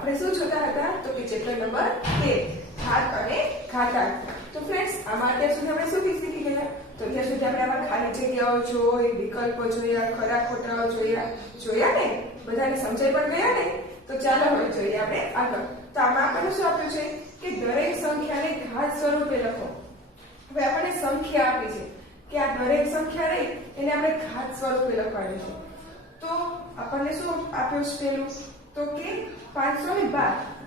આપણે શું જોતા હતા તો કે ચેપ્ટર નંબર 13 ઘાત અને ઘાતાંક। તો ફ્રેન્ડ્સ આમાં અત્યાર સુધી આપણે શું શીખી ગયા? તો અત્યાર સુધી આપણે આમાં ખાલી જગ્યાઓ જોઈ, વિકલ્પો જોયા, ખરા ખોટાઓ જોયા ને? બધાને સમજાઈ પણ ગયા ને? તો ચાલો હવે જોઈએ આપણે આગળ। તો આમાં આપણને શું આપ્યું છે કે દરેક સંખ્યાને ઘાત સ્વરૂપે લખો। હવે આપણને સંખ્યા આપી છે કે આ દરેક સંખ્યા રહી એને આપણે ઘાત સ્વરૂપે લખવાની છે। તો આપણને શું આપ્યું છે પેલું તો કે 512।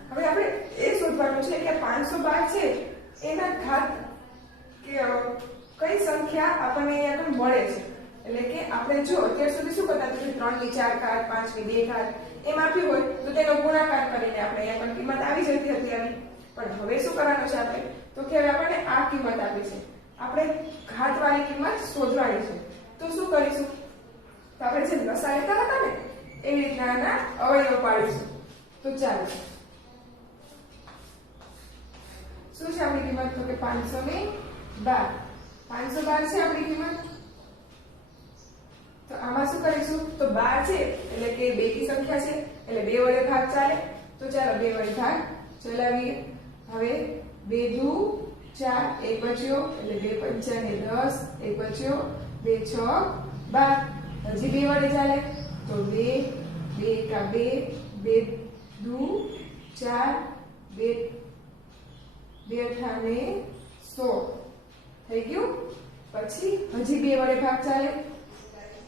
હવે આપણે એ શોધવાનું છે કે 512 છે એના ઘાત કે કઈ સંખ્યા આપણને અહીંયા આગળ મળે છે। એટલે કે આપણે જો અત્યાર સુધી શું કરતા હતા 3 ની 4 ઘાત, 5 ની 2 ઘાત એમ આપ્યું હોય તો તેનો ગુણાકાર કરીને આપણે અહીંયા પણ કિંમત આવી જતી હતી આવી। પણ હવે શું કરવાનું છે આપણે તો કે હવે આપણને આ કિંમત આપી છે, આપણે ઘાતવાળી કિંમત શોધવાની છે। તો શું કરીશું તો આપણે જે લસા લેતા હતા ને એવી રીતના આના અવયવ પાડીશું। તો ચાલો શું છે આપણી કિંમત તો કે 512 512 છે આપણી કિંમત। તો આમાં શું કરીશું તો 12 છે એટલે કે બેકી સંખ્યા છે એટલે 2 વડે ભાગ ચાલે। તો ચાલો 2 વડે ભાગ ચલાવીએ। હવે 2 દુ 4 એક બચ્યો એટલે 2 પંચા ને 10 એક બચ્યો 2 6 12 હજી 2 વડે ચાલે તો 2 2 કા 2 2 દુ 4 2 2 અઠાને 16 થઈ ગયું। પછી હજી 2 વડે ભાગ ચાલે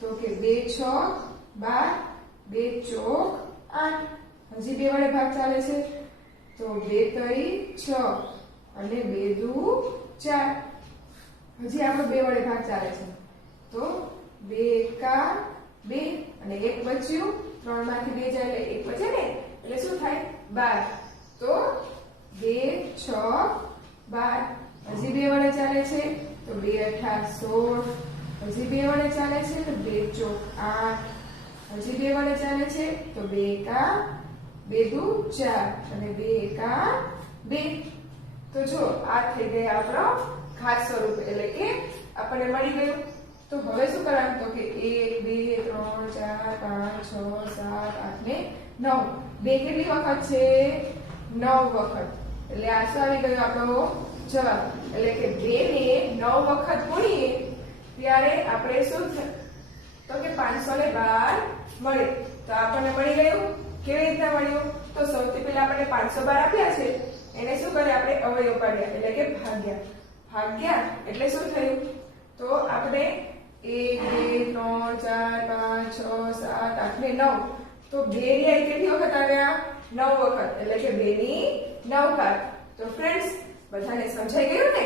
તો કે 2 6 12 2 ચોક 8 હજી 2 વડે ભાગ ચાલે છે તો 2 તરી 6 અને 2 દુ 4 હજી આપણો 2 વડે ભાગ ચાલે છે તો 2 એકા 2 અને 1 બચ્યું 3 માંથી 2 જાય એટલે 1 બચે ને એટલે શું થાય 12 તો 2 6 12 હજી 2 વડે ચાલે છે તો 2 અઠા 16 હજી 2 વડે ચાલે છે તો 2 ચોક 8 હજી 2 વડે ચાલે છે તો 2 એકા 2 દુ 4 અને 2 એકા 2 તો જો આ થઈ ગયા આપણો ઘાત સ્વરૂપ એટલે કે આપણને મળી ગયું। તો હવે શું કરવાનું તો કે 1 2 3 4 5 6 7 8 ને 9 બે કેટલી વખત છે 9 વખત એટલે આ શું આવી ગયો આપણો જવાબ। એટલે કે 2 ને 9 વખત ગુણીએ ત્યારે આપણે શું તો કે 512 મળે। તો આપણને મળી ગયું। કેવી રીતના મળ્યું તો સૌથી પહેલા આપણે 512 આપ્યા છે એને શું કરે આપણે અવયવ પાડ્યા એટલે કે ભાગ્યા એટલે શું થયું તો આપણે 1 2 3 4 5 6 7 8 ને 9 તો 2 રિયા કેટલી વખત આવ્યા 9 વખત એટલે કે 2 ની 9 ઘાત। તો ફ્રેન્ડ્સ બધાને સમજાઈ ગયું ને?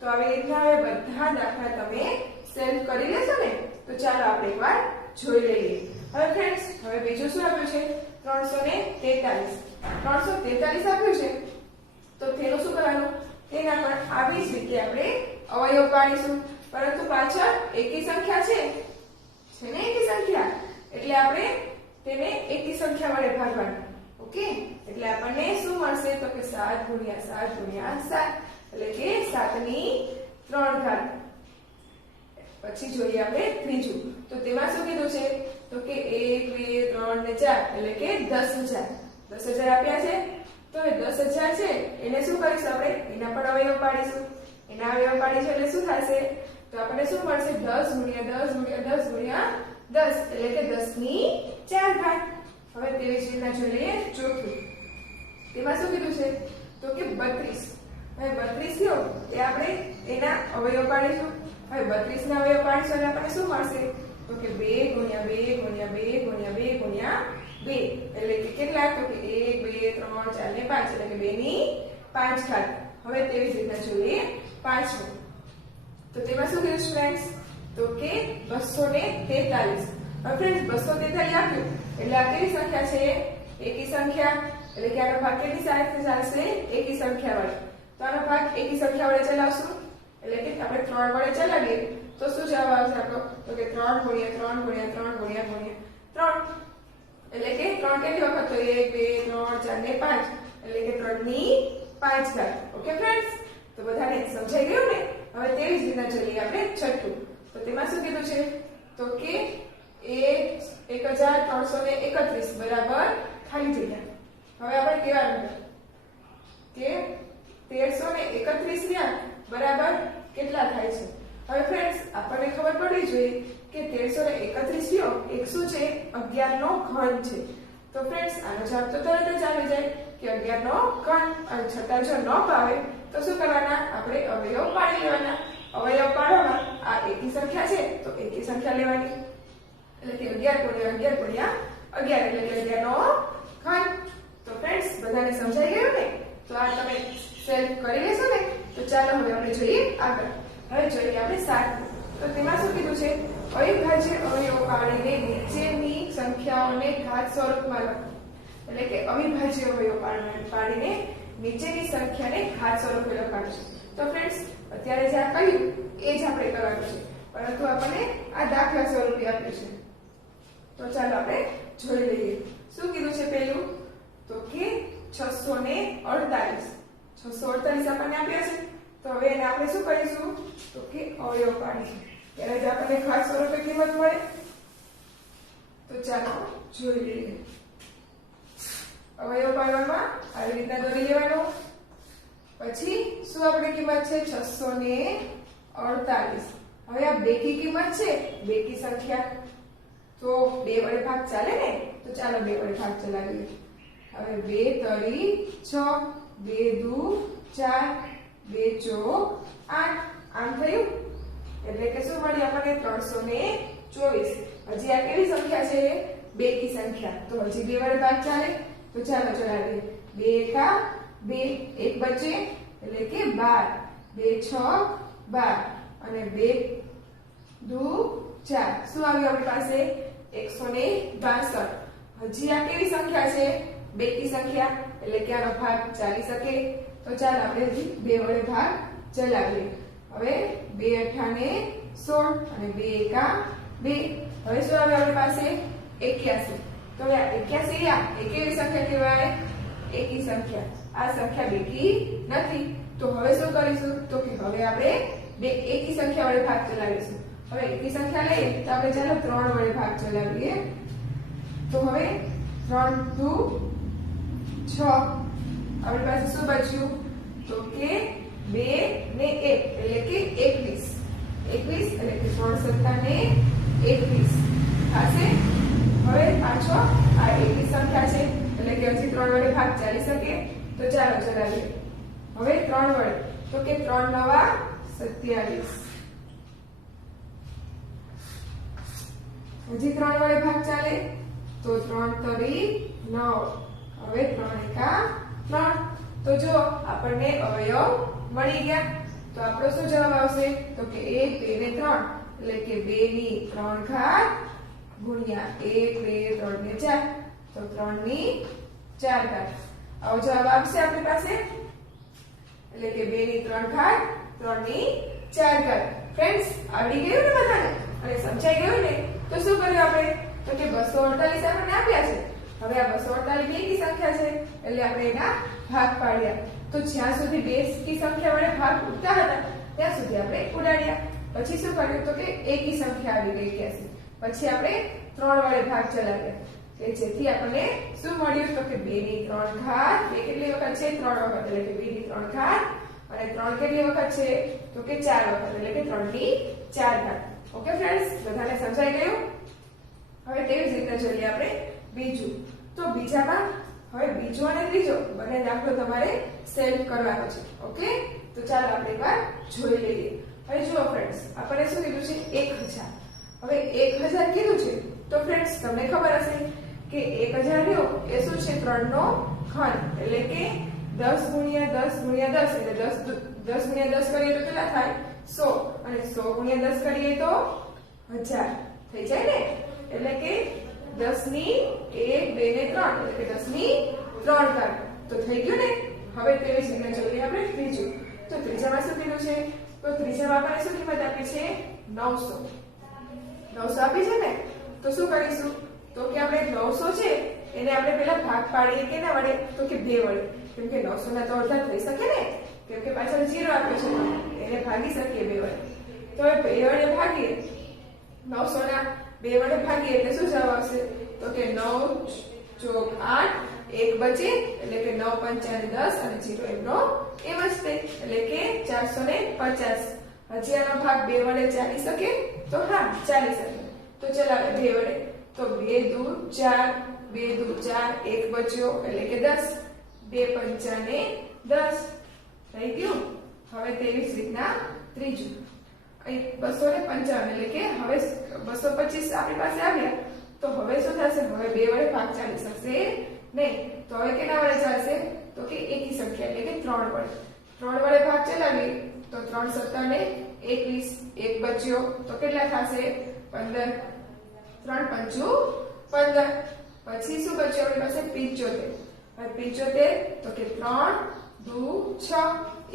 તો આવી રીતના હવે બધા દાખલા તમે સોલ્વ કરી લેશો ને? તો ચાલો આપણે એકવાર જોઈ લઈએ। હવે ફ્રેન્ડ્સ હવે બીજું શું આપ્યું છે 343 343 આપ્યું છે તો તેનું શું કરવાનું તેના પણ આવી જ રીતે આપણે અવયવ પાડીશું પરંતુ પાછળ એકી સંખ્યા છે ને એકી સંખ્યા એટલે આપણે તેને એકી સંખ્યા વડે ભાગવાનું। ઓકે એટલે આપણને શું મળશે તો કે 7 ગુણ્યા 7 ગુણ્યા 7 એટલે કે 7 ની 3 ઘાત। પછી જોઈએ આપણે ત્રીજું તો તેમાં શું કીધું છે તો કે 1 2 3 ને 4 એટલે કે 10000 10000 આપ્યા છે તો એ 10000 છે એને શું કરીશું આપણે એના પર અવયવ પાડીશું। એના અવયવ પાડીશું એટલે શું થશે તો આપણને શું મળશે 10 ગુણ્યા 10 ગુણ્યા 10 ગુણ્યા 10 એટલે કે 10 ની 4 ઘાત। હવે તેવી જ રીતના જોઈ લઈએ ચોથું તેમાં શું કીધું છે તો કે 32 હવે 32 થયો એ આપણે એના અવયવ પાડીશું। હવે 32 ના અવયવ પાડીશું એટલે આપણને શું મળશે તો કે 2 ગુણ્યા 2 ગુણ્યા 2 ગુણ્યા 2 ગુણ્યા 2 એટલે કે કેટલા તો કે 1 2 3 4 ને 5 એટલે કે 2 ની 5 ઘાત। હવે તેવી જ રીતના જોઈએ પાંચમું તો તેમાં શું કીધું ફ્રેન્ડ્સ તો કે 243 હવે ફ્રેન્ડ્સ 243 આપ્યું એટલે આ કેવી સંખ્યા છે એકી સંખ્યા એટલે કે આનો ભાગ કેટલી સાથે ચાલશે એકી સંખ્યા વડે। તો આનો ભાગ એકી સંખ્યા વડે ચલાવશું એટલે કે આપણે 3 વડે ચલાવીએ તો શું જવાબ આવશે આપણો તો કે 3 ગુણ્યા 3 ગુણ્યા 3 ગુણ્યા 3 એટલે કે 3 કેટલી વખત તો 1 2 3 4 ને 5 એટલે કે 3 ની 5 ઘાત। ઓકે ફ્રેન્ડ્સ તો બધાને સમજાઈ ગયું ને? હવે તેવી જ રીતના જોઈએ આપણે છઠ્ઠું તો તેમાં શું કીધું છે તો કે 1331 બરાબર ખાલી જગ્યા હવે આપણે કહેવાનું કે 1331 બરાબર કેટલા થાય છે. હવે ફ્રેન્ડ્સ આપણને ખબર પડવી જોઈએ કે 1331 એક શું છે 11 નો ઘન છે. તો ફ્રેન્ડ્સ આનો જવાબ તો તરત જ આવી જાય કે 11 નો ઘન. અને છતાં જો ન ભાવે તો શું કરવાના આપણે અવયવ પાડી લેવાના. અવયવ પાડવામાં આ એકી સંખ્યા છે તો એકી સંખ્યા લેવાની એટલે કે 11 × 11 × 11 એટલે કે 11 નો ઘન. તો ફ્રેન્ડ્સ બધાને સમજાઈ ગયું ને? તો આ તમે સેલ્ફ કરી લેશો ને? તો ચાલો હવે આપણે જોઈએ આગળ. હવે જોઈએ આપણે 7. તો તેમાં શું કીધું છે અવિભાજ્ય અવયવ પાડીને નીચેની સંખ્યાઓને ઘાત સ્વરૂપમાં લખો. એટલે કે અવિભાજ્ય અવયવ પાડીને નીચેની સંખ્યાને ઘાત સ્વરૂપે લખવાનું છે. તો ફ્રેન્ડ્સ અત્યારે જે આ કહ્યું એ જ આપણે કરવાનું છે, પરંતુ આપણને આ દાખલા સ્વરૂપે આપ્યું છે. તો ચાલો આપણે જોઈ લઈએ. શું કીધું છે પહેલું? તો કે 648 આપણને આપ્યા છે. તો હવે એને આપણે શું કરીશું? તો કે અવયવ પાડીશું. ત્યારે જ આપણને ખાસ સ્વરૂપે કિંમત મળે. તો ચાલો જોઈ લઈએ. અવયવ પાડવામાં આવી રીતના દોરી લેવાનું. પછી શું આપણી કિંમત છે 648. હવે આ બેકી કિંમત છે, બેકી સંખ્યા. તો 2 વડે ભાગ ચાલે ને? તો ચાલો 2 વડે ભાગ ચલાવીએ. હવે 2 તરી 6, 2 દુ 4, 2 ચોક 8. આમ થયું એટલે કે શું મળી આપણને 324. હજી આ કેવી સંખ્યા છે? બેકી સંખ્યા. તો હજી 2 વડે ભાગ ચાલે. તો ચાલો ચલાવીએ. 2 એકા 2, 1 બચે એટલે કે 12, 2 છક 12 અને 2 દુ 4. શું આવ્યું આપણી પાસે? 162. હજી આ કેવી સંખ્યા છે? બેકી સંખ્યા એટલે કે આનો ભાગ ચાલી શકે. તો ચાલો આપણે હજી 2 વડે ભાગ ચલાવીએ. હવે 2 અઠાને 16 અને 2 એકા 2. હવે શું આવ્યું આપણી પાસે? 81. તો હવે આ 81 એ કેવી સંખ્યા કહેવાય? એકી સંખ્યા. આ સંખ્યા બેકી નથી. તો હવે શું કરીશું? તો કે હવે આપણે બે એકી સંખ્યા વડે ભાગ ચલાવીશું. હવે એકી સંખ્યા લઈએ તો આપણે ચાલો 3 વડે ભાગ ચલાવીએ. તો હવે 3 દુ 6. આપણી પાસે શું બચ્યું? તો કે 2 ને 1 એટલે કે 21. 21 એટલે કે 3 સત્તા ને 21 થશે. હવે પાછો આ એકી સંખ્યા છે એટલે કે હજી 3 વડે ભાગ ચાલી શકે. તો ચાલો ચલાવીએ. હવે 3 વડે. તો કે 3 નવા 27. હજી 3 વડે ભાગ ચાલે. તો 3 તરી 9. હવે 3 એકા 3. તો જો આપણને અવયવ મળી ગયા. તો આપણો શું જવાબ આવશે? તો કે 1, 2 ને 3 એટલે કે 2 ની 3 ઘાત ગુણ્યા 1, 2, 3 ને 4. તો 3 ની 4 ઘાત. આવો જવાબ આવશે આપણી પાસે. એટલે કે 2 ની 3 ઘાત 3 ની 4 ઘાત. ફ્રેન્ડ્સ આવડી ગયું ને બધાને? અને સમજાઈ ગયું ને? તો શું કર્યું આપણે? તો કે 248 આપણને આપ્યા છે. હવે આ 248 બેકી સંખ્યા છે એટલે આપણે એના ભાગ પાડ્યા. તો જ્યાં સુધી બેકી સંખ્યા વડે ભાગ ઉડતા હતા ત્યાં સુધી આપણે ઉડાડ્યા. પછી શું કર્યું? તો કે એકી સંખ્યા આવી ગઈ 81. પછી આપણે 3 વડે ભાગ ચલાવ્યા. કે જેથી આપણને શું મળ્યું? તો કે 2 ની 3 ઘાત. 2 કેટલી વખત છે? 3 વખત એટલે કે 2 ની 3 ઘાત. અને 3 કેટલી વખત છે? તો કે 4 વખત એટલે કે 3 ની 4 ઘાત. ઓકે ફ્રેન્ડ્સ, બધાને સમજાઈ ગયું? હવે તેવી જ રીતે જોઈએ આપણે બીજું. તો બીજામાં હવે બીજો અને ત્રીજો બંને દાખલો તમારે સેલ્ફ કરવાનો છે. ઓકે? તો ચાલો આપણે એકવાર જોઈ લઈએ. હવે જુઓ ફ્રેન્ડ્સ, આપણને શું કીધું છે? 1000. હવે 1000 કીધું છે તો ફ્રેન્ડ્સ તમને ખબર હશે કે 1000 લ્યો એ શું છે? 3 નો ઘન એટલે કે 10 ગુણ્યા 10 ગુણ્યા 10 એટલે 10 ગુણ્યા 10 કરીએ તો કેટલા થાય? 100. અને 100 ગુણ્યા 10 કરીએ તો 1000 થઈ જાય ને? એટલે કે 10 ની 1, 2 ને 3 એટલે કે 10 ની 3 ઘાત. તો થઈ ગયું ને? હવે તેવી જ રીતે જોઈએ આપણે ત્રીજું. તો ત્રીજામાં શું કીધું છે? તો ત્રીજામાં આપણને શું કિંમત આપી છે? 900. 900 આપી છે ને? તો શું કરીશું? તો કે આપણે 900 છે એને આપણે પહેલા ભાગ પાડીએ કેના વડે? તો કે 2 વડે. કેમ કે 900 ના તો અડધા થઈ શકે ને? કેમ કે પાછળ 0 આપ્યો છે એને ભાગી શકીએ 2 વડે. તો હવે 2 વડે ભાગીએ. 900 ના 2 વડે ભાગીએ એટલે શું જવાબ આવશે? તો કે 9 ચોક 8, 1 बचे એટલે કે 9 પંચા ને 10 અને 0 એમનો એમ જ તે એટલે કે 450. હજી આનો ભાગ 2 વડે ચાલી શકે તો હા ચાલી શકે. તો ચલાવે 2 વડે તો 2 દુ 4 2 દુ 4 એક બચ્યો એટલે કે 10 2 પંચા ને 10 થઈ ગયું. હવે તેવી જ રીતના ત્રીજું અહીં 255 એટલે કે હવે 225 આપણી પાસે આવ્યા તો હવે શું થશે? હવે 2 વડે ભાગ ચાલી શકશે નહીં. તો હવે કેના વડે ચાલશે? તો કે એકી સંખ્યા એટલે કે 3 વડે. 3 વડે ભાગ ચલાવીએ તો 3 સત્તા ને 21 એક બચ્યો તો કેટલા થશે? 15 3 પંચું 15. પછી શું બચ્યું આપણી પાસે? 75. હવે 75 તો કે 3 દુ 6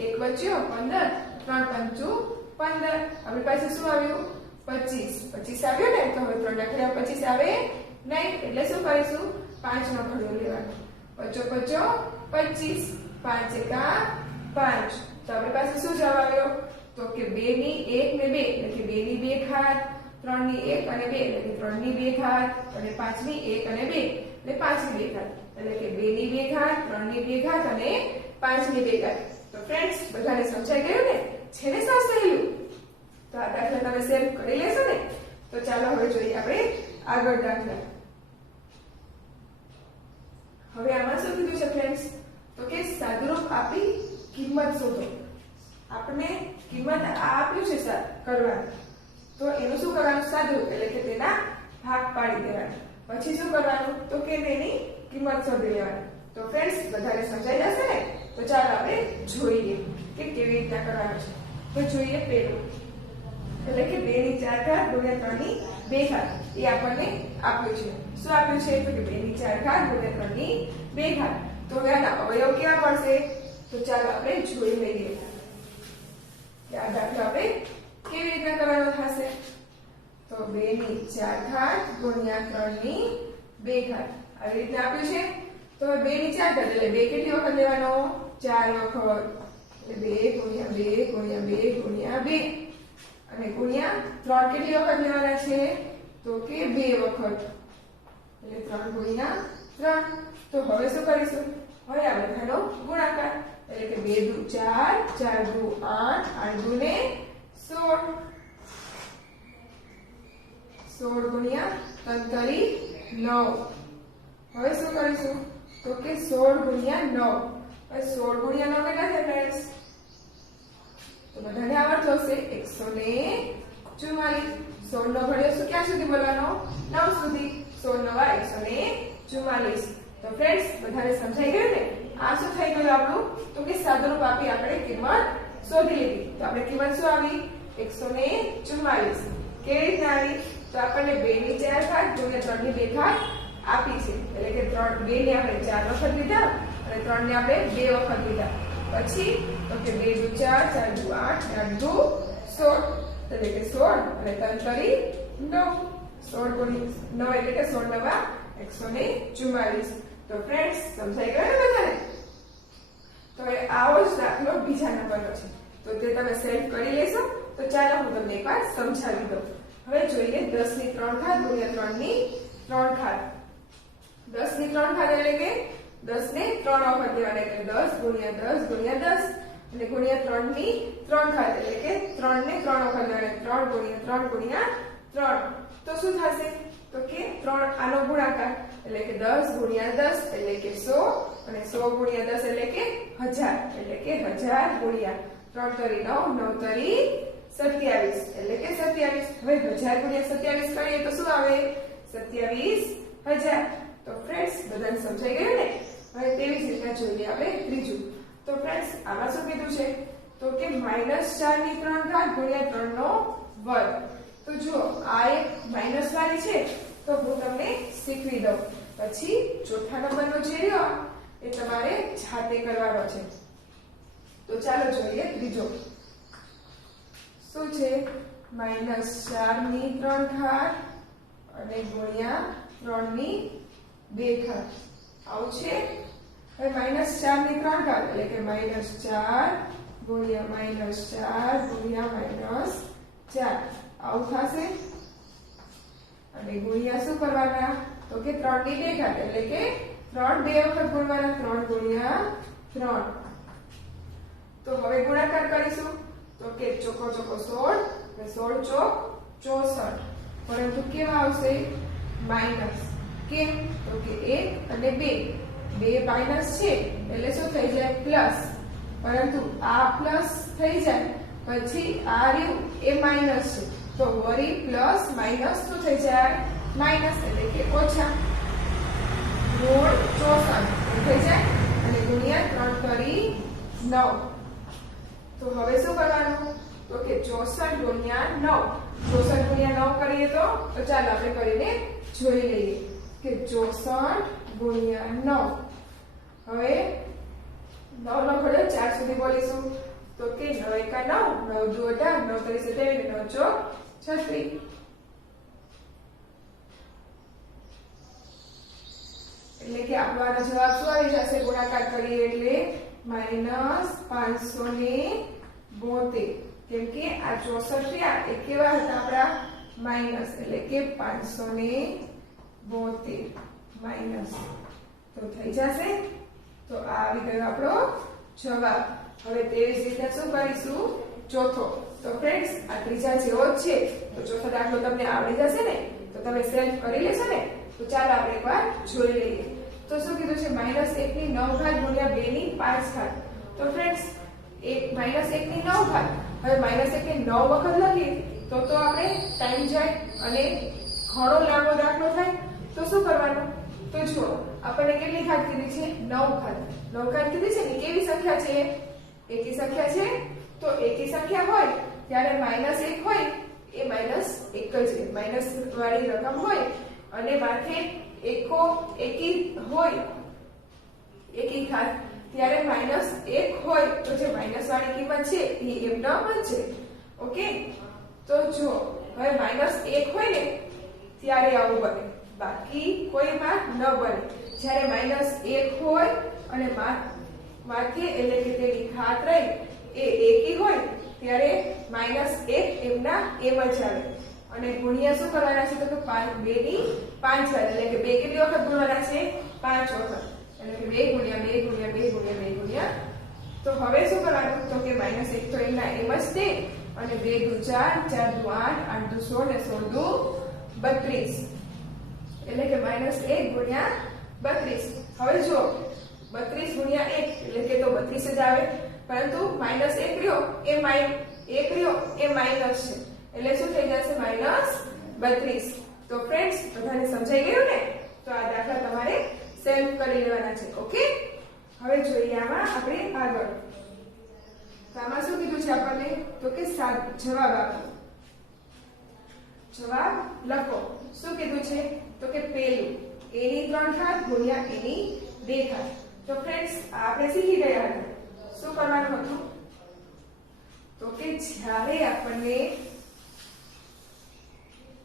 એક બચ્યો 15 3 પંચું 15. આપણી પાસે શું આવ્યું? 25. 25 આવ્યો ને તો હવે 3 ના ઘડિયા 25 આવે નહીં એટલે શું કરીશું? 5 નો ઘડિયો લેવાનો. 5 25 5 એકા 5. તો આપણી પાસે શું જવાબ આવ્યો? તો કે 2 ની 1 ને 2 એટલે કે 2 ની 2 ઘાત 3 ની 1 અને 2 એટલે કે 3 ની 2 ઘાત અને 5 ની 1 અને 2 એટલે 5 ની 2 ઘાત એટલે કે 2 ની 2 ઘાત 3 ની 2 ઘાત અને 5 ની 2 ઘાત. તો ફ્રેન્ડ્સ બધાને સમજાઈ ગયું ને? છે ને સાવ સહેલું? તો આ દાખલા તમે સેવ કરી લેશો ને? તો ચાલો હવે જોઈએ આપણે આગળ દાખલા. હવે આમાં શું કીધું છે ફ્રેન્ડ્સ? તો કે સાદુરૂપ આપી કિંમત શોધો. આપણે કિંમત આ આપ્યું છે સર કરવાનું તો એનું શું કરવાનું? સાદુરૂપ એટલે કે તેના ભાગ પાડી દેવાના. પછી શું કરવાનું? તો કે તેની કિંમત શોધી લેવાની. તો ફ્રેન્ડ્સ બધાને સમજાઈ જશે ને? તો ચાલો આપણે જોઈએ કે કેવી રીતના કરવાનું છે. તો જોઈએ પેલું એટલે કે 2 ની 4 ઘાત ગુણ્યા 3 ની 2 ઘાત એ આપણને આપ્યું છે. શું આપ્યું છે? તો કે 2 ની 4 ઘાત ગુણ્યા 3 ની 2 ઘાત. તો હવે આના અવયવ કેવા પડશે? તો ચાલો આપણે જોઈ લઈએ કે આ દાખલો આપણે કેવી રીતના કરવાનો થશે. તો 2 ની 4 ઘાત ગુણ્યા 3 ની 2 ઘાત આવી રીતના આપ્યું છે. તો હવે 2 ની 4 ઘાત એટલે 2 કેટલી વખત લેવાનો? 4 વખત. એટલે 2 ગુણ્યા 2 ગુણ્યા 2 ગુણ્યા 2 અને ગુણ્યા 3 કેટલી વખત લેવાના છે? તો કે 2 વખત એટલે 3 ગુણ્યા 3. તો હવે શું કરીશું? હવે આ બધાનો ગુણાકાર એટલે કે 2 દુ 4 4 દુ 8 8 દુ ને 16 16 ગુણ્યા 3 તરી 9. હવે શું કરીશું? તો કે 16 ગુણ્યા 9. હવે 16 ગુણ્યા 9 કેટલા થાય ફ્રેન્ડ્સ? તો બધાને આવડતું હશે 144. 16 નો ઘડિયો શું ક્યાં સુધી બોલવાનો? 9 સુધી. 16 9 144. તો ફ્રેન્ડ્સ બધાને સમજાઈ ગયું ને? આ શું થઈ ગયું આપણું? તો કે સાદુરૂપ આપી આપણે કિંમત શોધી લીધી. તો આપણે કિંમત શું આવી? 144. કેવી રીતના આવી? તો આપણને 2 ની 4 ઘાત ગુણ્યા 3 ની 2 ઘાત આપી છે એટલે કે 2 ને આપણે 4 વખત લીધા અને 3 ને આપણે 2 વખત લીધા. પછી તો કે 2 દુ 4 4 દુ 8 8 દુ 16 એટલે કે 16 અને 3 તરી 9. 16 ગુણ્યા 9 એટલે કે 16 નવા 144. તો ફ્રેન્ડ્સ સમજાઈ ગયું ને બધાને? તો હવે આવો જ દાખલો બીજા નંબરનો છે. તો તે તમે સેવ કરી લેશો. તો ચાલો હું તમને એકવાર સમજાવી દઉં. હવે જોઈએ 10 ની 3 ઘાત ગુણ્યા 3 ની 3 ઘાત. 10 ની 3 ઘાત એટલે કે 10 ને 3 વખત લેવાના એટલે 10 ગુણ્યા 10 ગુણ્યા 10 અને ગુણ્યા 3 ની 3 ઘાત એટલે કે 3 ને 3 વખત લેવાના 3 ગુણ્યા 3 ગુણ્યા 3. તો શું થશે? તો કે 3 આનો ગુણાકાર એટલે કે 10 ગુણ્યા 10 એટલે કે 100 અને 100 ગુણ્યા 10 એટલે કે 1000 એટલે કે 1000 ગુણ્યા 3 તરી 9 9 તરી 27 એટલે કે 27. હવે 1000 ગુણ્યા 27 કરીએ તો શું આવે? 27000. તો ફ્રેન્ડ્સ બધાને સમજાઈ ગયું ને? હવે તેવી જ રીતના જોઈએ આપણે ત્રીજું. તો ફ્રેન્ડ્સ આમાં શું કીધું છે? તો કે -4 ની 3 ઘાત ગુણ્યા 3 નો વર્ગ. તો જુઓ આ એક માઈનસ વાળી છે તો હું તમને શીખવી દઉં. પછી ચોથા નંબરનો જે રહ્યો એ તમારે જાતે કરવાનો છે. તો ચાલો જોઈએ ત્રીજો. શું છે? -4 ની 3 ઘાત અને ગુણ્યા 3 ની 2 ઘાત આવું છે. હવે -4 ની 3 ઘાત એટલે કે -4 ગુણ્યા -4 ગુણ્યા -4 આવું થશે. અને ગુણ્યા શું કરવાના? તો કે 3 ની 2 ઘાત એટલે કે 3 બે વખત ગુણવાના 3 ગુણ્યા 3 તો હવે ગુણાકાર કરીશું તો કે ચોકો ચોકો 16 16 ચોક 64 પરંતુ કેવા આવશે માઈનસ કેમ તો કે 1 અને 2 બે માઈનસ છે એટલે શું થઈ જાય પ્લસ પરંતુ આ પ્લસ થઈ જાય પછી આ રહ્યું એ માઈનસ છે તો વળી પ્લસ માઈનસ શું થઈ જાય માઈનસ એટલે કે ઓછા ઋણ 64 થઈ જાય અને ગુણ્યા 3 કરી 9 તો હવે શું કરવાનું તો કે 64 ગુણ્યા 9 64 ગુણ્યા 9 કરીએ તો ચાલો આપણે કરીને જોઈ લઈએ કે 64 ગુણ્યા 9 હવે 9 નો ઘડિયો 4 સુધી બોલીશું તો કે 9 એકા 9 9 દુ 18 9 તરી 27 9 ચોક 36 એટલે કે આપણો આનો જવાબ શું આવી જશે ગુણાકાર કરીએ એટલે -572 કેમ કે આ 64 થયા એ કેવા હતા આપણા માઈનસ એટલે કે 572 માઈનસ તો થઈ જશે તો આ આવી ગયો આપણો જવાબ હવે તેવી જ રીતે શું કરીશું ચોથો તો ફ્રેન્ડ્સ આ ત્રીજા જેવો જ છે તો ચોથો દાખલો તમને આવડી જશે ને તો તમે સેલ્ફ કરી લેશો ને તો ચાલો આપણે એકવાર જોઈ લઈએ તો શું કીધું છે -1 ની 9 ઘાત ગુણ્યા 2 ની 5 ઘાત તો ફ્રેન્ડ્સ -1 ની 9 ઘાત હવે -1 ની 9 વખત લખીએ તો આપણે ટાઈમ જાય અને ઘણો લાંબો દાખલો થાય તો શું કરવાનું તો જો આપણે કેટલી ઘાત કીધી છે 9 ઘાત 9 ઘાત કીધી છે ને કેવી સંખ્યા છે એકી સંખ્યા છે તો એકી સંખ્યા હોય ત્યારે -1 હોય એ -1 જ છે માઈનસ વાળી રકમ હોય અને માથે એકી હોય એકી ઘાત ત્યારે -1 હોય તો જે માઈનસ વાળી કિંમત છે એ એમનામ જ છે ઓકે તો જો હવે -1 હોય ને ત્યારે આવું બને બાકી કોઈમાં ન બને જ્યારે -1 હોય અને માથે એટલે કે તેની ઘાત રહી એ એકી હોય ત્યારે -1 એમના એમ જ આવે અને ગુણ્યા શું કરવાના છે તો કે 2 ની 5 ઘાત એટલે કે 2 કેટલી વખત ગુણવાના છે 5 વખત એટલે કે 2 ગુણ્યા 2 ગુણ્યા 2 ગુણ્યા 2 ગુણ્યા તો હવે શું કરવાનું તો કે -1 તો એમના એમ જ છે અને 2 દુ 4 4 દુ 8 8 દુ 16 ને 16 દુ 32 એટલે કે -1 ગુણ્યા 32 હવે જો 32 ગુણ્યા 1 એટલે કે તો 32 જ આવે પરંતુ -1 રહ્યો એ માઈનસ છે એટલે શું થઈ જશે -32 તો ફ્રેન્ડ્સ બધાને સમજાઈ ગયું ને તો આ દાખલા તમારે સેલ્ફ કરી લેવાના છે ઓકે હવે જોઈએ આમાં આપણે આગળ તો આમાં શું કીધું છે આપણને તો કે જવાબ આપો જવાબ લખો શું કીધું છે તો કે પેલું a ની 3 ઘાત ગુણ્યા a ની 2 ઘાત તો ફ્રેન્ડ્સ આપણે શીખી ગયા હતા શું કરવાનું હતું તો કે જ્યારે આપણને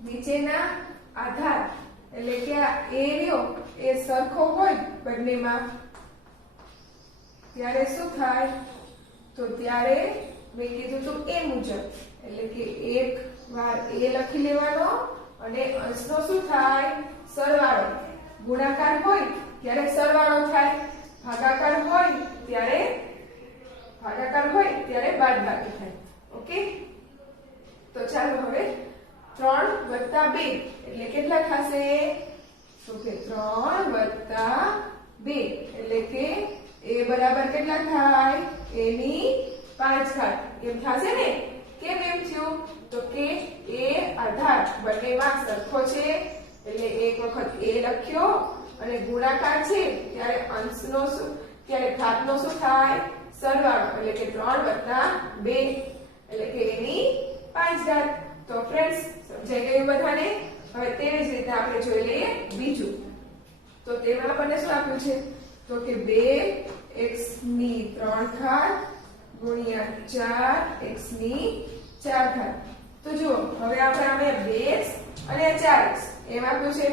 નીચેના આધાર એટલે કે આ a રહ્યો એ સરખો હોય બંનેમાં ત્યારે શું થાય તો ત્યારે મેં કીધું તો એ મુજબ એટલે કે એક વાર a લખી લેવાનો અને અંશનો શું થાય સરવાળો ગુણાકાર હોય ત્યારે સરવાળો થાય ભાગાકાર હોય ત્યારે બાદબાકી થાય ઓકે તો ચાલો હવે 3 + 2 એટલે કેટલા થશે તો કે 3 + 2 એટલે કે a બરાબર કેટલા થાય a ની 5 ઘાત એમ થશે ને કેમ એમ થયું તો કે a આધાર બંનેમાં સરખો છે એટલે એક વખત a લખ્યો અને ગુણાકાર છે ત્યારે અંશનો શું ત્યારે ઘાતનો શું થાય સરવાળો એટલે કે 3 + 2 એટલે કે a ની 5 ઘાત તો ફ્રેન્ડ્સ સમજાઈ ગયું બધાને હવે તેવી જ રીતે આપણે જોઈ લઈએ બીજું તો તેમાં આપણને શું આપ્યું છે તો કે 2x ની 3 ઘાત ગુણ્યા 4x ની 4 ઘાત તો જુઓ હવે આપણે આને 2x અને 4x એમ આપ્યું છે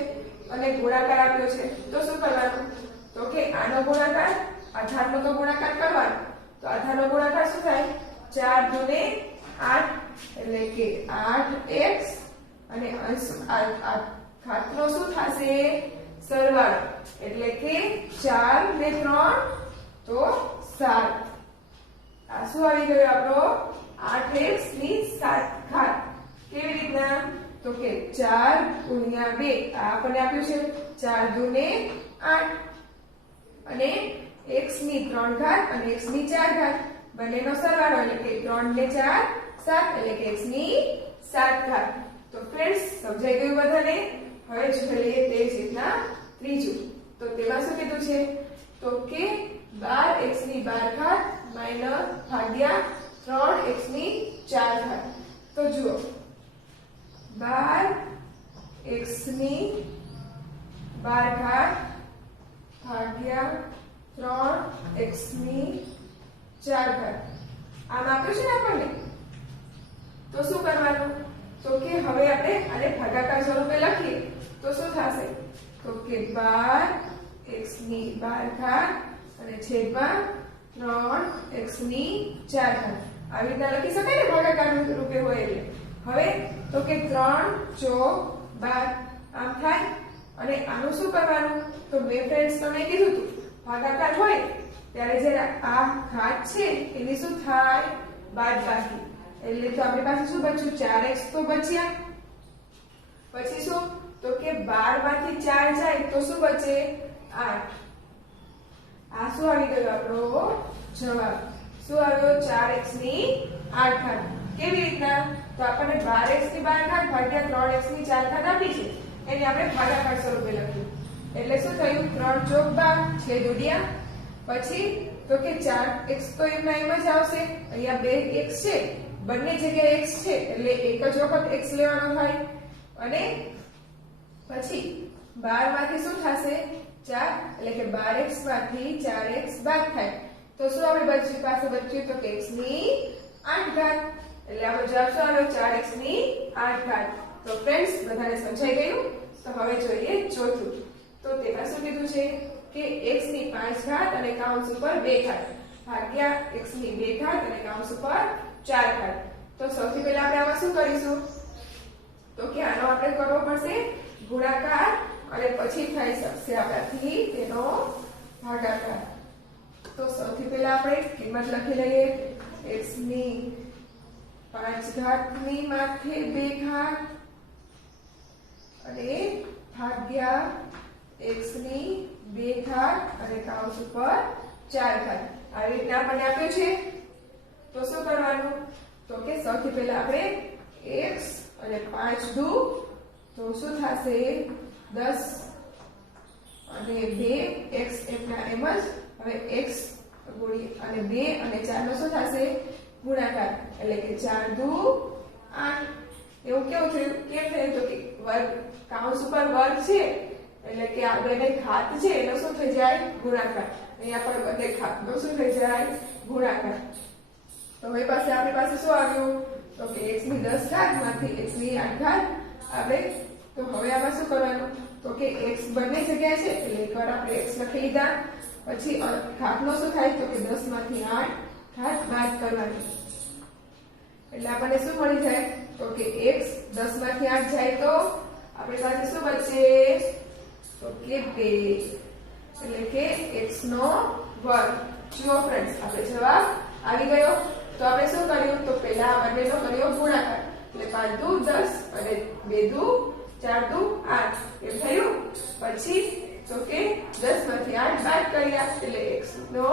અને ગુણાકાર આપ્યો છે તો શું કરવાનું તો કે આનો ગુણાકાર આધારનો તો ગુણાકાર કરવાનો તો આધારનો ગુણાકાર શું થાય 4 દુ 8 એટલે કે 8x અને અંશ ઘાતનો શું થશે સરવાળો એટલે કે 4 ને 3 તો 7. આ શું આવી ગયું આપણો 8x ની 7 ઘાત. કેવી રીતના? તો કે 4 ગુણ્યા 2 આ આપણને આપ્યું છે 4 દુને 8 અને x ની 3 ઘાત અને x ની 4 ઘાત બંનેનો સરવાળો એટલે કે 3 ને 4 7 એટલે કે x ની 7 ઘાત. તો ફ્રેન્ડ્સ સમજાઈ ગયું બધાને? હવે જોઈએ તે જ રીતના ત્રીજું. તો તેમાં શું કીધું છે? તો કે 12x ની 12 ઘાત માઈનસ ભાગ્યા 3x ની 4 ઘાત. તો જુઓ 12x ની 12 ઘાત ભાગ્યા 3x ની 4 ઘાત આમ આપ્યું છે ને આપણને. તો શું કરવાનું? તો કે હવે આપણે આને ભાગાકાર સ્વરૂપે લખીએ તો શું થશે? તો કે 12x ની 12 ઘાત અને છેદમાં 3x ની 4 ઘાત. આવી રીતના લખી શકાય ને ભાગાકાર રૂપે હોય એટલે. હવે તો કે 3 ચોક 12 આમ થાય. અને આનું શું કરવાનું? તો મેં ફ્રેન્ડ્સ તમને કીધું હતું ભાગાકાર હોય ત્યારે જ્યારે આ ઘાત છે એની શું થાય? બાદબાકી. એટલે તો આપણી પાસે શું બચ્યું? 4x તો બચ્યા. પછી શું? તો કે 12 માંથી 4 જાય તો શું બચે? 8. આ શું આવી ગયો આપણો જવાબ? શું આવ્યો? 4x ની 8 ઘાત. કેવી રીતના? તો આપણને 12x ની 12 ઘાત ભાગ્યા 3x ની 4 ઘાત આપી છે એને આપણે ભાગાકાર સ્વરૂપે લખ્યું. એટલે શું થયું? 3 ચોક 12 છેદ ઉડ્યા. પછી તો કે 4x તો એમના એમ જ આવશે. અહીંયા 2x છે બંને જગ્યાએ x છે એટલે એક જ વખત x લેવાનો થાય. અને પછી 12 માંથી શું થશે? 4 એટલે કે 12x માંથી 4x બાદ થાય તો શું આપણે બચ્યું? પાસે બચ્યું તો કે x ની 8 ઘાત. એટલે આપણો જવાબ શું આવ્યો? 4x ની 8 ઘાત. તો ફ્રેન્ડ્સ બધાને સમજાઈ ગયું? તો હવે જોઈએ ચોથું. તો તેમાં શું કીધું છે કે x ની 5 ઘાત અને કૌંસ ઉપર 2 ઘાત ભાગ્યા x ની 2 ઘાત અને કૌંસ ઉપર 4 ઘાત. તો સૌથી પહેલા આપણે આમાં શું કરીશું? તો કે આનો આપણે કરવો પડશે ગુણાકાર અને પછી થઈ શકશે આપણાથી તેનો ભાગાકાર. તો સૌથી પહેલા આપણે કિંમત લખી લઈએ. x ની 5 ઘાત ની માથે 2 ઘાત અને ભાગ્યા x ની 2 ઘાત અને કૌંસ ઉપર 4 ઘાત. આવી રીતના આપણને આપ્યું છે. તો શું કરવાનું? તો કે સૌથી પહેલા આપણે x અને 5 દુ તો શું થશે? 10 અને 2 x એમના એમ જ. હવે x અને 2 અને 4 નો શું થશે? ગુણાકાર એટલે કે 4 દુ 8. એવું કેવું થયું? કેમ થયું? તો કે વર્ગ કૌંસ ઉપર વર્ગ છે એટલે કે આ બંને ઘાત છે એનો શું થઈ જાય? ગુણાકાર. અહીંયા પણ બંને ઘાતનો શું થઈ જાય? ગુણાકાર. તો હવે પાસે આપણી પાસે શું આવ્યું? તો કે x ની 10 ઘાત માંથી x ની 8 ઘાત આપણે. તો હવે આમાં શું કરવાનું? તો કે x બંને જગ્યાએ છે એટલે એકવાર આપણે x લખી લીધા. પછી ઘાતનો શું થાય? તો કે 10 માંથી 8 ઘાત બાદ કરવાની. એટલે આપણને શું મળી જાય? તો કે x 10 માંથી 8 જાય તો આપણી પાસે શું બચે? તો કે 2 એટલે કે x નો વર્ગ. જુઓ ફ્રેન્ડ્સ આપણે જવાબ આવી ગયો. તો આપણે શું કર્યું? તો પહેલા આ બંનેનો કર્યો ગુણાકાર એટલે 5 દુ 10 અને 2 દુ 4 દુ 8 એમ થયું. પછી તો કે 10 માંથી 8 બાદ કર્યા એટલે x નો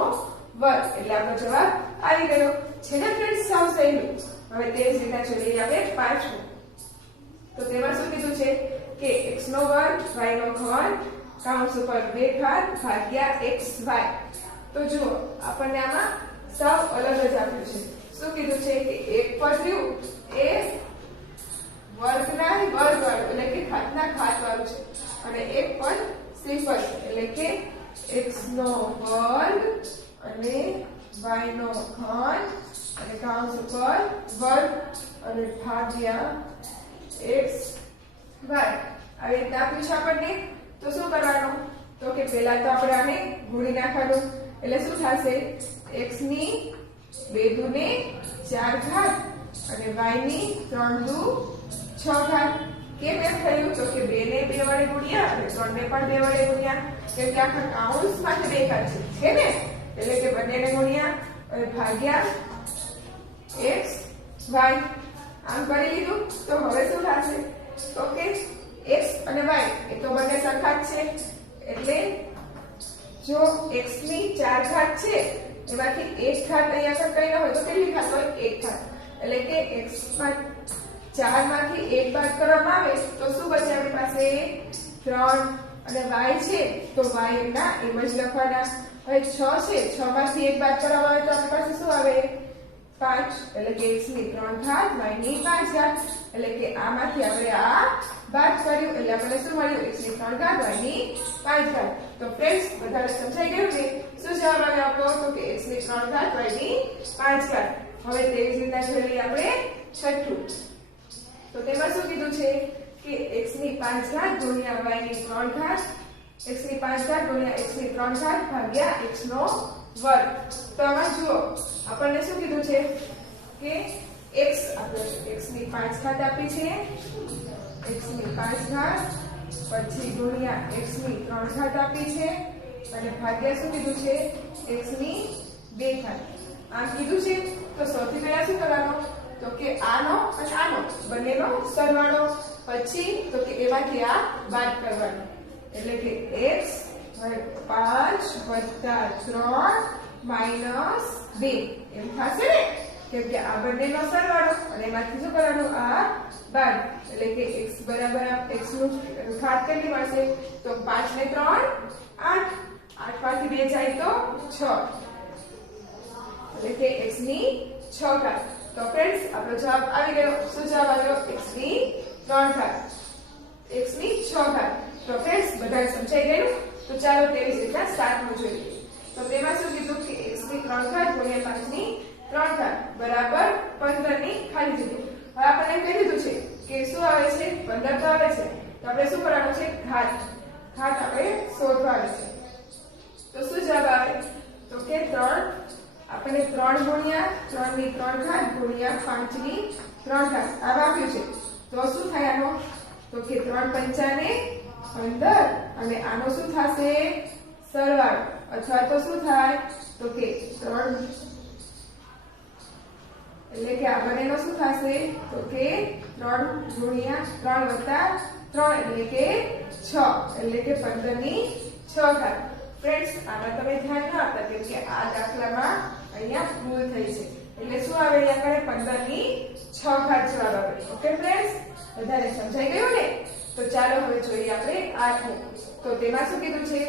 વર્ગ. એટલે આપણો જવાબ આવી ગયો છે ને ફ્રેન્ડ્સ? સાવ સહેલું. હવે તે જ રીતના જોઈએ આપણે પાંચમું. તો તેમાં શું કીધું છે કે x નો વર્ગ y નો ઘન કૌંસ ઉપર 2 ઘાત ભાગ્યા xy. તો જુઓ આપણને આમાં સાવ અલગ જ આપ્યું છે. શું કીધું છે કે એક પદ રહ્યું એ વર્ગના વર્ગ વાળું એટલે કે ઘાતના ઘાત વાળું છે અને એક પદ સિમ્પલ એટલે કે x નો વર્ગ અને y નો ઘન અને કૌંસ ઉપર વર્ગ અને ભાગ્યા x y. આવી રીતે આપ્યું છે આપણને. તો શું કરવાનું? તો કે પહેલા તો આપણે આને ગુણી નાખવાનું. એટલે શું થશે? x ની 2 દુ ને 4 ઘાત અને y ની 3 દુ 6 ઘાત. કેમ એમ થયું તો કે 2 ને 2 વડે ગુણ્યા અને 3 ને પણ 2 વડે ગુણ્યા કેમ કે આખા કૌંસમાં 2 ઘાત છે ને એટલે કે બંનેને ગુણ્યા અને ભાગ્યા x y આમ કરી લીધું તો હવે શું થશે તો કે x અને y એ તો બંને સરખા જ છે એટલે જો x ની 4 ઘાત છે એમાંથી 1 ઘાત અહીંયા આગળ કઈ ન હોય તો કેટલી ઘાત હોય 1 ઘાત એટલે કે x માં 4 માંથી 1 બાદ કરવામાં આવે તો શું બચે આપણી પાસે 3 અને y છે તો y એમના એમ જ લખવાના હવે 6 છે 6 માંથી 1 બાદ કરવામાં આવે તો આપણી પાસે શું આવે 5 એટલે કે x ની 3 ઘાત y ની 5 ઘાત એટલે કે આમાંથી આપણે આ બાદ કર્યું એટલે આપણને શું મળ્યું x ની 3 ઘાત y ની 5 ઘાત તો ફ્રેન્ડ્સ બધાને સમજાઈ ગયું ને શું જવાબ આવ્યો આપણો તો કે x ની 3 ઘાત y ની 5 ઘાત હવે તેવી જ રીતના જોઈ લઈએ આપણે છઠ્ઠું તો તેમાં શું કીધું છે કે x ની 5 ઘાત ગુણ્યા y ની 3 ઘાત x ની 5 ઘાત ગુણ્યા x ની 3 ઘાત ભાગ્યા x નો વર્ગ તો આમાં જુઓ આપણને શું કીધું છે કે x આપ્યો છે x ની 5 ઘાત આપી છે x ની 5 ઘાત પછી ગુણ્યા x ની 3 ઘાત આપી છે અને ભાગ્યા શું કીધું છે x ની 2 ઘાત આ કીધું છે તો સૌથી પહેલા શું કરવાનું તો કે આનો અને આનો બંનેનો સરવાળો પછી તો કે એમાંથી આ બાદ કરવાનો એટલે કે x 5 + 3 - 2 એમ થશે ને કેમ કે આ બંનેનો સરવાળો અને એમાંથી શું કરવાનું આ બાદ એટલે કે x બરાબર x નું ઘાત કેટલી મળશે તો 5 ને 3 8 8 માંથી 2 જાય તો 6 એટલે કે x ની 6 ઘાત તો ફ્રેન્ડ્સ આપણો જવાબ આવી ગયો શું જવાબ આવ્યો x ની 3 ઘાત x ની 6 ઘાત તો ફ્રેન્ડ્સ બધાને સમજાઈ ગયું તો ચાલો તેવી જ રીતના 7મું જોઈએ તો તેમાં શું કીધું કે x ની 3 ઘાત ગુણ્યા 5 ની 3 ઘાત બરાબર 15 ની ખાલી જગ્યા હવે આપણે કહી દીધું છે કે શું આવે છે 15 તો આવે છે તો આપણે શું કરવાનું છે ઘાત ઘાત આપણે શોધવાનું છે તો શું જવાબ આવે તો કે 3 આપણે 3 ગુણ્યા 3 ની 3 ઘાત ગુણ્યા 5 ની 3 ઘાત આ આપ્યું છે તો શું થાય આનો તો કે 3 પંચા ને 15 અને આનો શું થશે સરવાળો અથવા તો શું થાય તો કે 3 એટલે કે આ બંનેનો શું થશે તો કે 3 ગુણ્યા 3 વત્તા 3 એટલે કે 6 એટલે કે 15 ની 6 ઘાત ફ્રેન્ડ્સ આમાં તમે ધ્યાન ન આપતા કેમ કે આ દાખલામાં અહીંયા ભૂલ થઈ છે એટલે શું આવે અહીંયા આગળ 15 ની 6 ઘાત જવાબ આવે ઓકે ફ્રેન્ડ્સ બધાને સમજાઈ ગયું ને તો ચાલો હવે જોઈએ આપણે 8મું તો તેમાં શું કીધું છે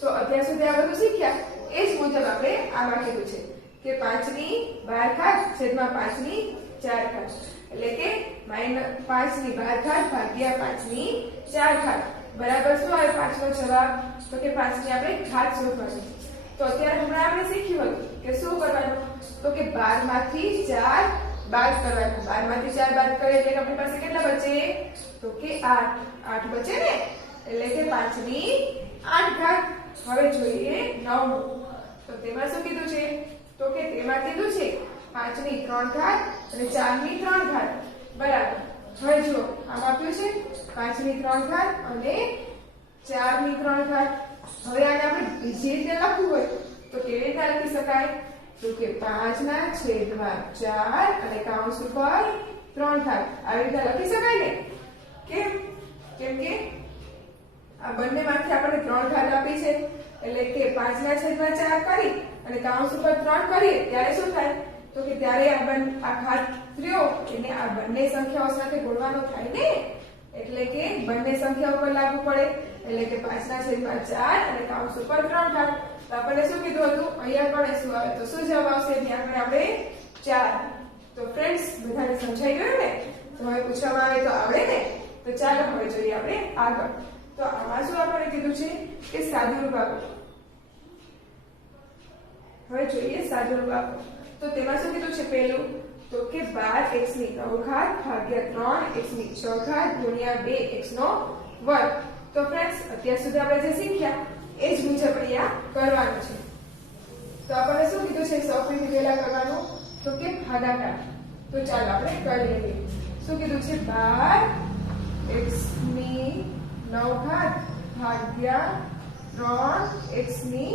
તો અત્યાર સુધી આ બધું શીખ્યા એ જ મુજબ આપણે આમાં કીધું છે કે 5 ની 12 ઘાત છેદમાં 5 ની 4 ઘાત એટલે કે -5 ની 12 ઘાત ભાગ્યા 5 ની 4 ઘાત બરાબર શું આવે 5નો જવાબ તો કે 5 ની આપણે ઘાત શોધવાની તો અત્યારે હમણાં આપણે શીખ્યું હતું કે શું કરવાનું તો કે 12 માંથી 4 બાદ કરવાનું 12 માંથી 4 બાદ કરીએ એટલે આપણી પાસે કેટલા બચે તો કે 8 બચે ને એટલે કે 5 ની 8 ઘાત હવે જોઈએ 9મું તો તેમાં શું કીધું છે તો કે તેમાં કીધું છે 5 ની 3 ઘાત અને 4 ની 3 ઘાત બરાબર હવે જુઓ આમ આપ્યું છે 5 ની 3 ઘાત અને 4 ની 3 ઘાત હવે આને આપણે બીજી રીતે લખવું હોય તો કેવી રીતે લખી શકાય તો કે 5 ના છેદમાં 4 અને કૌંસ ઉપર 3 ઘાત આવી રીતે લખી શકાય ને કેમ કેમ કે આ બંનેમાંથી આપણને 3 ઘાત આપી છે એટલે કે 5 ના છેદમાં 4 કરી અને કૌંસ ઉપર 3 કરીએ ત્યારે શું થાય તો કે ત્યારે આ ઘાત થયો એને આ બંને સંખ્યાઓ સાથે ગુણવાનો થાય ને એટલે કે બંને સંખ્યાઓ પર લાગુ પડે એટલે કે 5 ના છેદમાં 4 અને કૌંસ ઉપર 3 ઘાત તો આપણે શું કીધું હતું અહીંયા પણ શું આવે તો શું જવાબ આવશે ત્યાં આગળ આપણે 4 તો ફ્રેન્ડ્સ બધાને સમજાઈ ગયું ને તો હવે પૂછવામાં આવે તો આવડે ને તો ચાલો હવે જોઈએ આપણે આગળ તો આમાં શું આપણે કીધું છે કે સાદુરૂપ આપો હવે જોઈએ સાદુરૂપ આપો તો તેમાં શું કીધું છે પહેલું તો કે 12 x ની 9 ઘાત ભાગ્યા 3 x ની 6 ઘાત ગુણ્યા 2 x નો વર્ગ તો ફ્રેન્ડ્સ અત્યાર સુધી આપણે જે શીખ્યા એ જ મુજબ અહીંયા કરવાનું છે તો આપણે શું કીધું છે સૌથી પહેલા કરવાનું તો કે ભાગાકાર તો ચાલો આપણે કરી લઈએ શું કીધું છે 12 x ની 9 ઘાત ભાગ્યા 3 x ની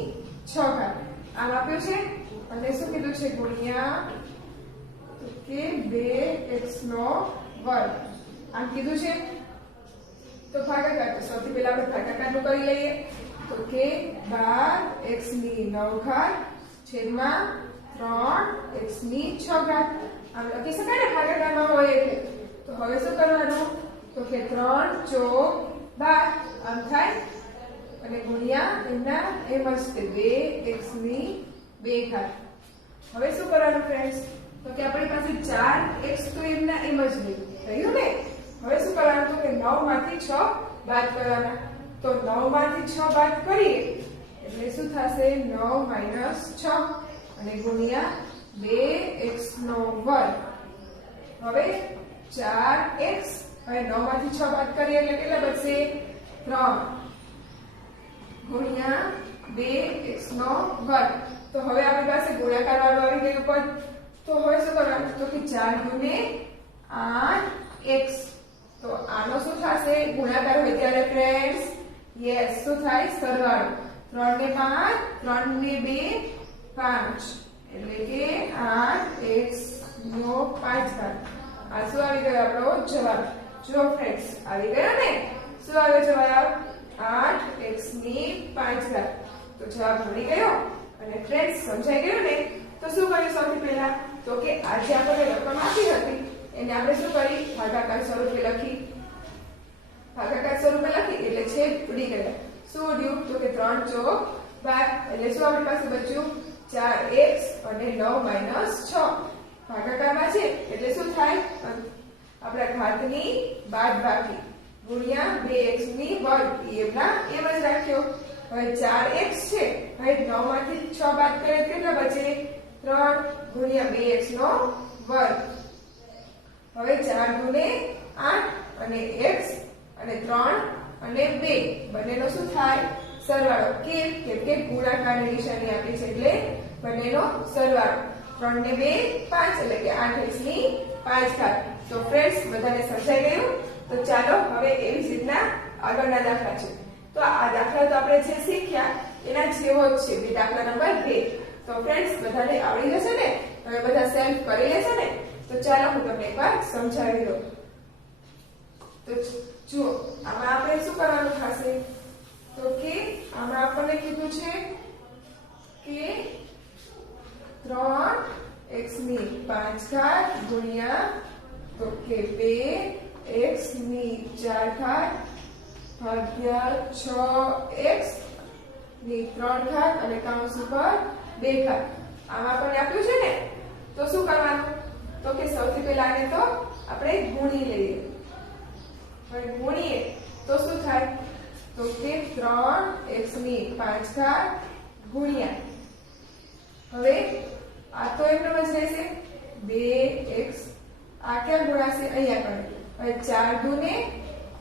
6 ઘાત આમ આપ્યું છે અને શું કીધું છે ગુણ્યા કે 2x નો વર્ગ આમ કીધું છે તો ભાગાકાર તો સૌથી પહેલા આપણે ભાગાકારનું કરી લઈએ તો કે 12x ની 9 ઘાત છેદમાં 3x ની 6 ઘાત આમ લખી શકાય ને ભાગાકારમાં હોય એટલે તો હવે શું કરવાનું તો કે 3 ચોક 12 આમ થાય અને ગુણ્યા એના એમ જ તે 2x ની 2 ઘાત હવે શું કરવાનું ફ્રેન્ડ્સ તો કે આપણી પાસે 4x તો એમના એમ જ રહ્યું ને હવે શું કરવાનું તો કે 9 માંથી 6 બાદ કરવાના તો 9 માંથી 6 બાદ કરીએ એટલે શું થશે 9 - 6 અને ગુણ્યા 2x નો વર્ગ હવે 4x હવે 9 માંથી 6 બાદ કરીએ એટલે કેટલા બચશે 3 ગુણ્યા 2x નો વર્ગ તો હવે આપણી પાસે ગુણાકાર વાળું આવી ગયું પદ તો હવે શું કરવાનું તો કે 4 ગુણે 8x તો આનો શું થશે ગુણાકાર હોય ત્યારે ફ્રેન્ડ્સ યસ શું થાય સરવાળો 3 ને 5 3 ને 2 5 એટલે કે 8x નો 5 ઘાત આ શું આવી ગયો આપણો જવાબ જો ફ્રેન્ડ્સ આવી ગયો ને શું આવ્યો જવાબ 8x ની 5 ઘાત તો જવાબ મળી ગયો અને ફ્રેન્ડ્સ સમજાઈ ગયું ને તો શું કર્યું સૌથી પહેલા તો કે આજે આપણે રકમ આપી હતી એને આપણે શું કરી ભાગાકાર સ્વરૂપે લખી એટલે છેદ ઉડી ગયા શું ઉડ્યું તો કે 3 ચોક 12 એટલે શું આપણી પાસે બચ્યું 4x અને 9 - 6 ભાગાકારમાં છે એટલે શું થાય આપણા ઘાતની બાદબાકી ગુણ્યા 2x ની વર્ગ એમના એમ જ રાખ્યો હવે 4x છે હવે 9 માંથી 6 બાદ કરીએ કેટલા બચે 3 ગુણ્યા 2x નો વર્ગ હવે 4 ગુણે 8 અને x અને 3 અને 2 બંનેનો શું થાય સરવાળો કેમ કે ગુણાકારની નિશાની આપી છે એટલે બંનેનો સરવાળો 3 ને 2 5 એટલે કે 8x ની 5 ઘાત તો ફ્રેન્ડ્સ બધાને સમજાઈ ગયું તો ચાલો હવે એવી જ રીતના આગળના દાખલા છે તો આ દાખલા તો આપણે જે શીખ્યા એના જેવો જ છે બે દાખલા નંબર 2 તો ફ્રેન્ડ્સ બધાને આવડી જશે ને હવે બધા સેલ્ફ કરી લેશે ને તો ચાલો હું તમને એકવાર સમજાવી દઉં તો જુઓ આમાં આપણે શું કરવાનું થશે તો કે આમાં આપણને કીધું છે કે 3x ની 5 ઘાત ગુણ્યા તો કે 2x ની 4 ઘાત ભાગ્યા 6x ની 3 ઘાત અને કૌંસ ઉપર 2 ઘાત આમ આપણને આપ્યું છે ને તો શું કરવાનું તો કે સૌથી પહેલા આને તો આપણે ગુણી લઈએ હવે ગુણીએ તો શું થાય તો કે 3x ની 5 ઘાત ગુણ્યા હવે આ તો એમનો જ રહેશે 2x આ ક્યાં ગુણાશે અહીંયા કરે હવે 4 ગુણે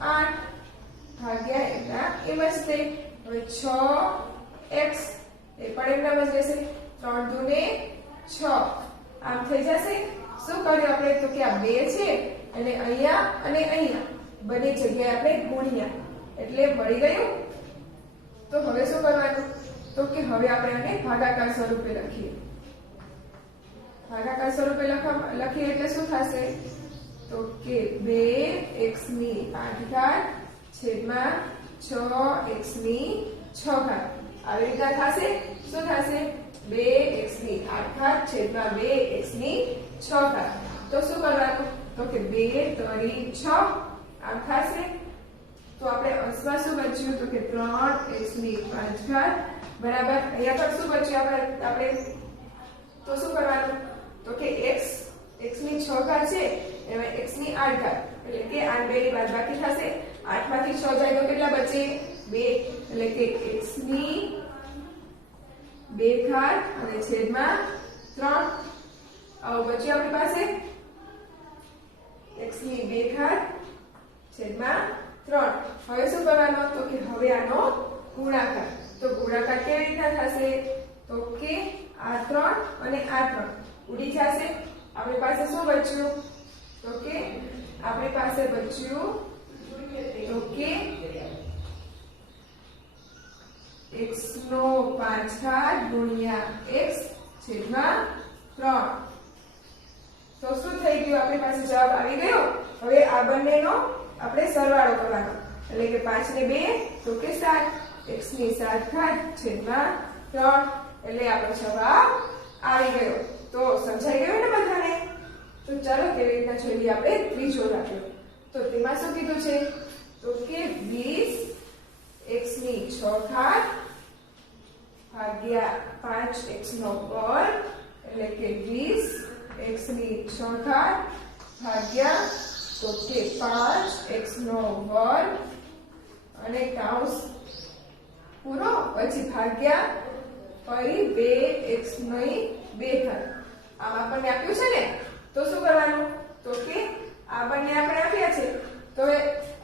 8 ભાગ્યા એમના એમ જ થઈ હવે 6x એ પણ એમના જ રહેશે 3 ગુણે 6 આમ થઈ જશે શું કર્યું આપણે તો કે આ 2 છે અને અહીંયા બંને જગ્યાએ આપણે ગુણ્યા એટલે મળી ગયું તો હવે શું કરવાનું તો કે હવે આપણે આને ભાગાકાર સ્વરૂપે લખીએ ભાગાકાર સ્વરૂપે લખીએ એટલે શું થશે તો કે 2x ની 8 ઘાત છેદમાં 6x ની 6 ઘાત આવી રીતે થશે શું થશે 2x ની 8 ઘાત છેદમાં 2x ની 6 ઘાત તો શું કરવાનું તો કે 2 3 6 આમ થશે તો આપણે અંશમાં શું બચ્યું તો કે 3x ની 5 ઘાત બરાબર અહીંયા પર શું બચ્યું આપણે તો શું કરવાનું તો કે x ની 6 ઘાત છે એમાં x ની 8 ઘાત એટલે કે 8 2 ની બાદબાકી થશે 8 માંથી 6 જાય તો કેટલા બચે 2 એટલે કે x ની 2 ઘાત અને છેદમાં 3 આવું બચ્યું આપણી પાસે x ની 2 ઘાત છેદમાં 3 હવે શું કરવાનું તો કે હવે આનો ગુણાકાર તો ગુણાકાર કેવી રીતના થશે તો કે આ 3 અને આ 3 ઉડી જશે આપણી પાસે શું બચ્યું તો કે આપણી પાસે બચ્યું તો કે x નો 5 ઘાત ગુણ્યા x છેદમાં 3. તો શું થઈ ગયું? આપણી પાસે જવાબ આવી ગયો. હવે આ બંનેનો આપણે સરવાળો કરવાનો, એટલે કે 5 ને 2 તો કે 7, x ની 7 ઘાત છેદમાં 3, એટલે આપણો જવાબ આવી ગયો. તો સમજાઈ ગયું ને બધાને? તો ચાલો કેવી રીતના જોઈએ આપણે ત્રીજો દાખલો. તો તેમાં શું કીધું છે? તો કે 20 x ની 6 ઘાત ભાગ્યા 5x નો વર્ગ, એટલે કે 20 x ની 6 ઘાત ભાગ્યા તો કે 5x નો વર્ગ અને કૌંસ પૂરો, પછી ભાગ્યા ફરી 2x ની 2 ઘાત. આમ આપણને આપ્યું છે ને, તો શું કરવાનું? તો કે આ બંને આપણે આપ્યા છે, તો હવે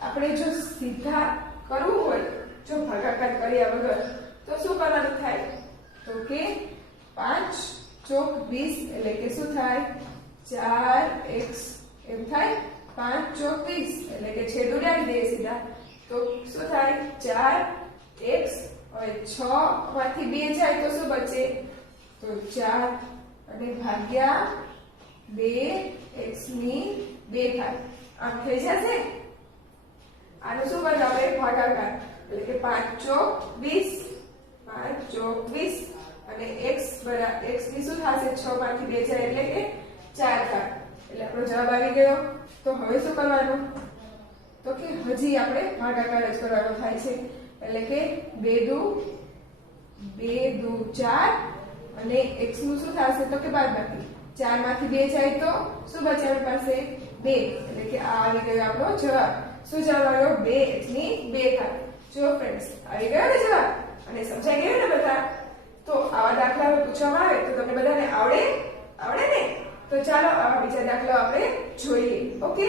આપણે જો સીધા કરવું હોય, જો ભાગાકાર કર્યા વગર, તો શું કરવાનું થાય? તો કે 5 ચોક 20, એટલે કે શું થાય? 4x એમ થાય. 5 ચોક 20, એટલે કે છેદ ઉડાડી દઈએ સીધા, તો શું થાય? 4x. હવે 6 માંથી 2 જાય તો શું બચે? તો 4 અને ભાગ્યા 2x ની 2 ઘાત. આમ થઈ જશે. આનું શું કરવું આપણે? ભાગાકાર, એટલે કે 5 ચોક 20, 5 ચોક 20 અને x ની શું થશે? 6 માંથી 2 જાય એટલે કે 4 ઘાત. એટલે આપણો જવાબ આવી ગયો. તો હવે શું કરવાનું? તો કે હજી આપણે ભાગાકાર જ કરવાનો થાય છે, એટલે કે 2 દુ 4 અને x નું શું થશે? તો કે બાદબાકી. 4 માંથી 2 જાય તો શું બચે આપણી પાસે? 2, એટલે કે આ આવી ગયો આપણો જવાબ. શું જવાબ આવ્યો? 2x ની 2 ઘાત. જો ફ્રેન્ડ્સ, આવી ગયો ને જવાબ? અને સમજાઈ ગયું ને બધા? તો આવા દાખલાઓ પૂછવામાં આવે તો તમને બધાને આવડે ને? તો ચાલો આવા બીજા દાખલાઓ આપણે જોઈએ. ઓકે.